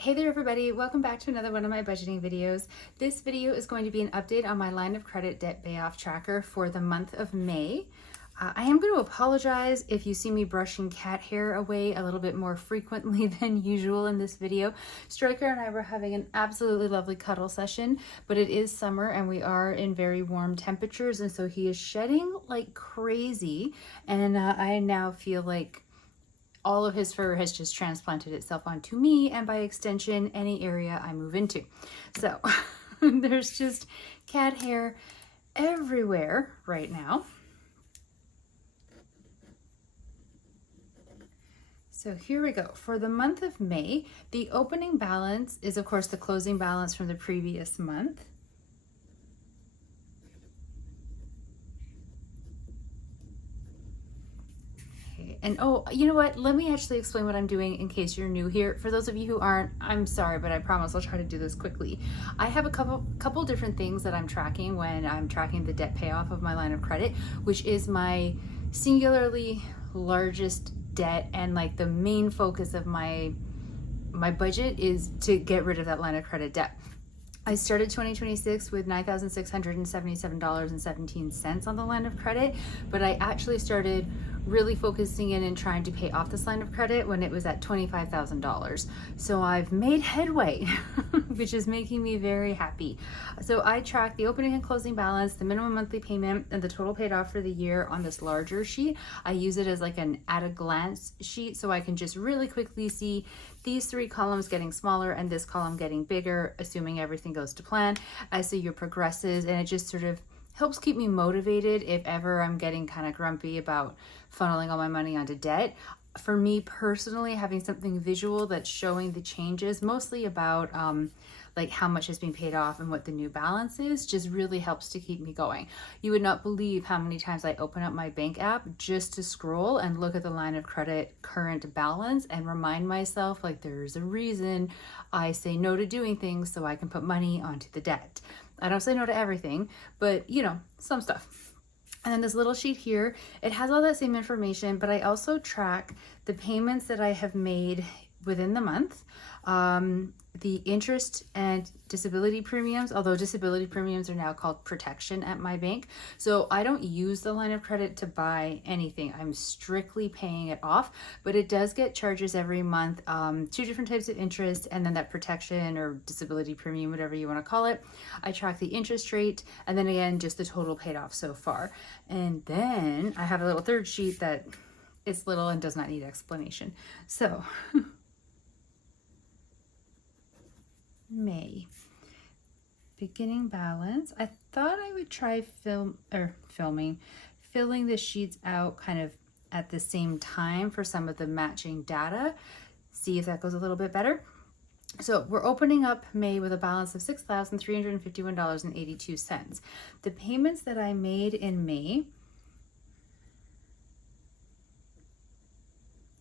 Hey there everybody, welcome back to another one of my budgeting videos. This video is going to be an update on my line of credit debt payoff tracker for the month of May. I am going to apologize if you see me brushing cat hair away a little bit more frequently than usual in this video. Striker and I were having an absolutely lovely cuddle session, but it is summer and we are in very warm temperatures, and so he is shedding like crazy, and I now feel like all of his fur has just transplanted itself onto me, and by extension, any area I move into. So there's just cat hair everywhere right now. So here we go. For the month of May, the opening balance is of course the closing balance from the previous month. And oh, you know what? Let me actually explain what I'm doing in case you're new here. For those of you who aren't, I'm sorry, but I promise I'll try to do this quickly. I have a couple different things that I'm tracking when I'm tracking the debt payoff of my line of credit, which is my singularly largest debt, and like the main focus of my budget is to get rid of that line of credit debt. I started 2026 with $9,677.17 on the line of credit, but I actually started really focusing in and trying to pay off this line of credit when it was at $25,000. So I've made headway, which is making me very happy. So I track the opening and closing balance, the minimum monthly payment, and the total paid off for the year on this larger sheet. I use it as like an at a glance sheet, so I can just really quickly see these three columns getting smaller and this column getting bigger, assuming everything goes to plan as the year progresses. And it just sort of helps keep me motivated if ever I'm getting kind of grumpy about funneling all my money onto debt. For me personally, having something visual that's showing the changes, mostly about like how much has been paid off and what the new balance is, just really helps to keep me going. You would not believe how many times I open up my bank app just to scroll and look at the line of credit current balance and remind myself like there's a reason I say no to doing things so I can put money onto the debt. I don't say no to everything, but you know, some stuff. And then this little sheet here, it has all that same information, but I also track the payments that I have made within the month, the interest and disability premiums, although disability premiums are now called protection at my bank. So I don't use the line of credit to buy anything. I'm strictly paying it off, but it does get charges every month, two different types of interest, and then that protection or disability premium, whatever you want to call it. I track the interest rate, and then again, just the total paid off so far. And then I have a little third sheet that it's little and does not need explanation. So May beginning balance. I thought I would try filling the sheets out kind of at the same time for some of the matching data, see if that goes a little bit better. So we're opening up May with a balance of $6,351.82. The payments that I made in May,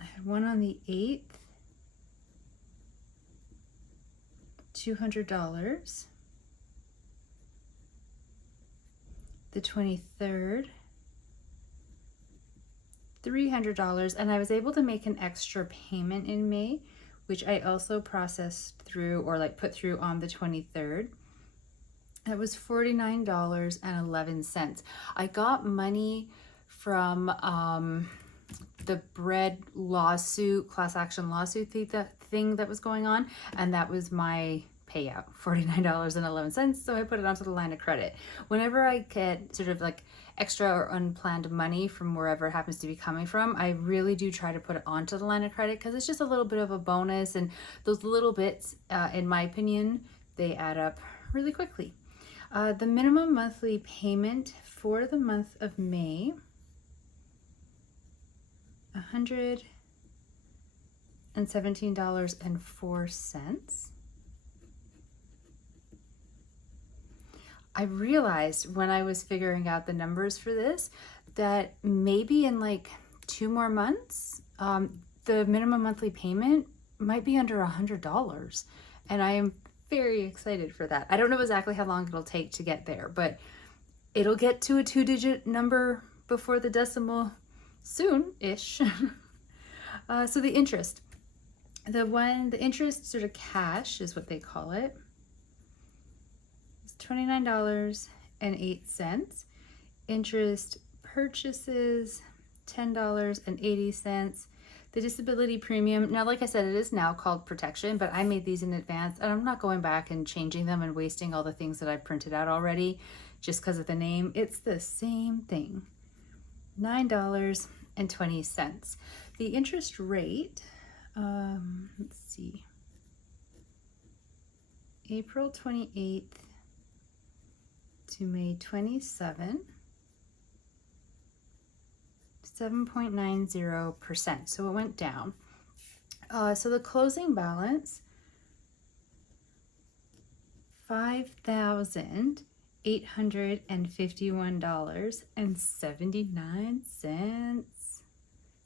I had one on the 8th, $200, the 23rd, $300, and I was able to make an extra payment in May, which I also processed through or like put through on the 23rd. That was $49.11. I got money from the bread lawsuit, class action lawsuit thing that was going on, and that was my payout, $49.11. So I put it onto the line of credit. Whenever I get sort of like extra or unplanned money from wherever it happens to be coming from, I really do try to put it onto the line of credit because it's just a little bit of a bonus, and those little bits, in my opinion, they add up really quickly. The minimum monthly payment for the month of May, $117.04. I realized when I was figuring out the numbers for this that maybe in like 2 more months, the minimum monthly payment might be under $100, and I am very excited for that. I don't know exactly how long it'll take to get there, but it'll get to a 2-digit number before the decimal soon-ish. So the interest. The interest sort of cash is what they call it. It's $29.08. Interest purchases, $10.80. The disability premium, now like I said, it is now called protection, but I made these in advance and I'm not going back and changing them and wasting all the things that I printed out already just because of the name. It's the same thing, $9.20. The interest rate, let's see, April 28th to May 27th. 7.90%. So it went down. So the closing balance, $5,851.79.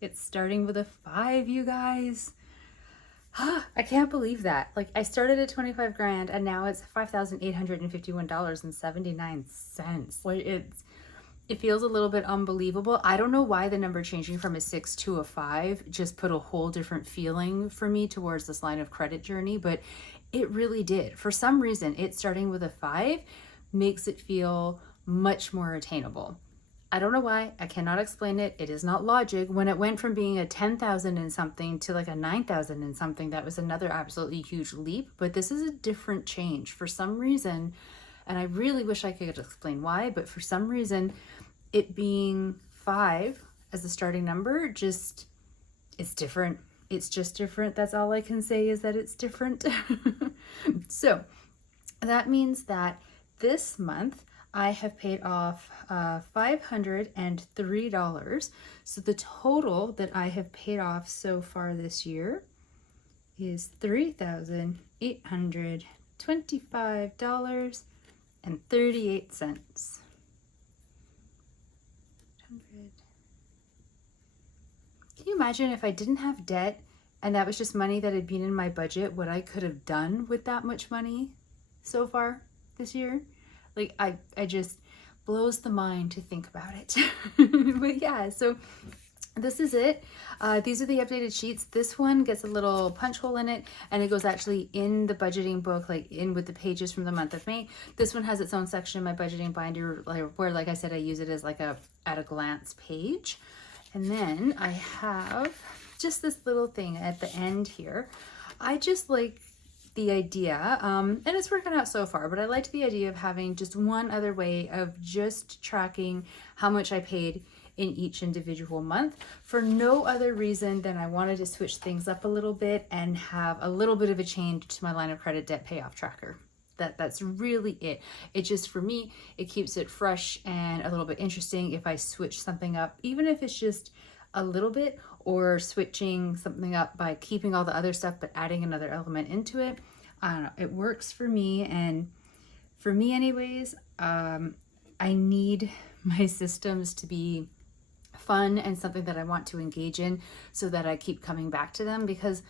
It's starting with a 5, you guys. I can't believe that. Like, I started at 25 grand and now it's $5,851.79. Like, it feels a little bit unbelievable. I don't know why the number changing from a 6 to a 5 just put a whole different feeling for me towards this line of credit journey, but it really did. For some reason, it starting with a 5 makes it feel much more attainable. I don't know why. I cannot explain it. It is not logic. When it went from being a 10,000 and something to like a 9,000 and something, that was another absolutely huge leap, but this is a different change for some reason. And I really wish I could explain why, but for some reason, it being 5 as the starting number, it's different. It's just different. That's all I can say, is that it's different. So that means that this month I have paid off $503. So the total that I have paid off so far this year is $3,825.38. Can you imagine if I didn't have debt and that was just money that had been in my budget, what I could have done with that much money so far this year? Like, I just blows the mind to think about it. But yeah, so this is it. These are the updated sheets. This one gets a little punch hole in it and it goes actually in the budgeting book, like in with the pages from the month of May. This one has its own section in my budgeting binder where, like I said, I use it as like a at a glance page. And then I have just this little thing at the end here. I just like the idea, and it's working out so far, but I liked the idea of having just one other way of just tracking how much I paid in each individual month for no other reason than I wanted to switch things up a little bit and have a little bit of a change to my line of credit debt payoff tracker. That's really it. It just, for me, it keeps it fresh and a little bit interesting if I switch something up, even if it's just a little bit, or switching something up by keeping all the other stuff but adding another element into it. I don't know, it works for me, and for me anyways, I need my systems to be fun and something that I want to engage in so that I keep coming back to them, because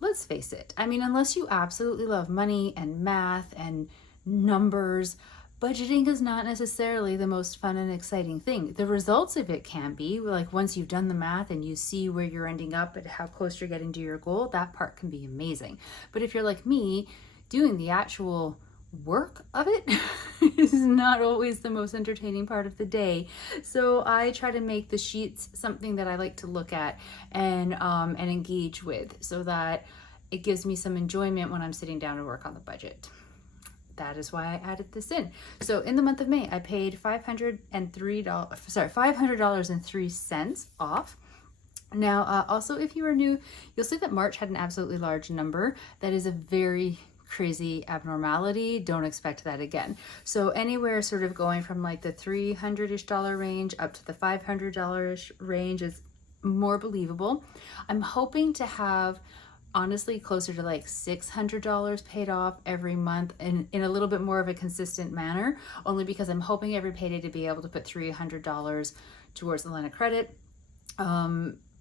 let's face it, I mean, unless you absolutely love money and math and numbers, budgeting is not necessarily the most fun and exciting thing. The results of it can be, like once you've done the math and you see where you're ending up and how close you're getting to your goal, that part can be amazing. But if you're like me, doing the actual work of it is not always the most entertaining part of the day. So I try to make the sheets something that I like to look at and engage with, so that it gives me some enjoyment when I'm sitting down to work on the budget. That is why I added this in. So in the month of May, I paid $500.03 off. Now, also, if you are new, you'll see that March had an absolutely large number. That is a very crazy abnormality. Don't expect that again. So anywhere sort of going from like the $300-ish range up to the $500 range is more believable. I'm hoping to have honestly closer to like $600 paid off every month, and in a little bit more of a consistent manner, only because I'm hoping every payday to be able to put $300 towards the line of credit.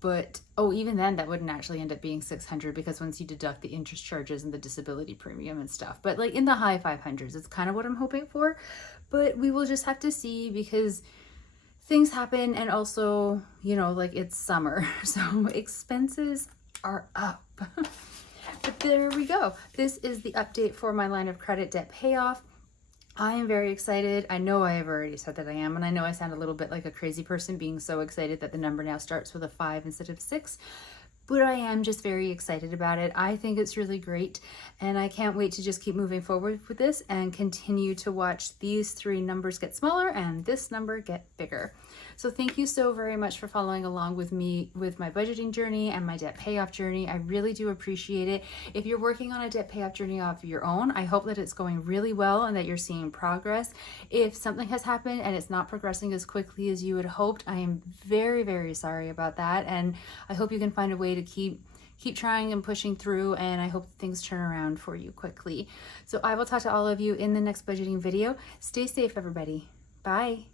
But even then that wouldn't actually end up being $600, because once you deduct the interest charges and the disability premium and stuff, but like in the high 500s, it's kind of what I'm hoping for. But we will just have to see, because things happen, and also, you know, like it's summer, so expenses are up. But there we go. This is the update for my line of credit debt payoff. I am very excited. I know I have already said that I am, and I know I sound a little bit like a crazy person being so excited that the number now starts with a 5 instead of 6. But I am just very excited about it. I think it's really great, and I can't wait to just keep moving forward with this and continue to watch these 3 numbers get smaller and this number get bigger. So thank you so very much for following along with me with my budgeting journey and my debt payoff journey. I really do appreciate it. If you're working on a debt payoff journey of your own, I hope that it's going really well and that you're seeing progress. If something has happened and it's not progressing as quickly as you had hoped, I am very, very sorry about that. And I hope you can find a way to keep trying and pushing through, and I hope things turn around for you quickly. So I will talk to all of you in the next budgeting video. Stay safe, everybody. Bye.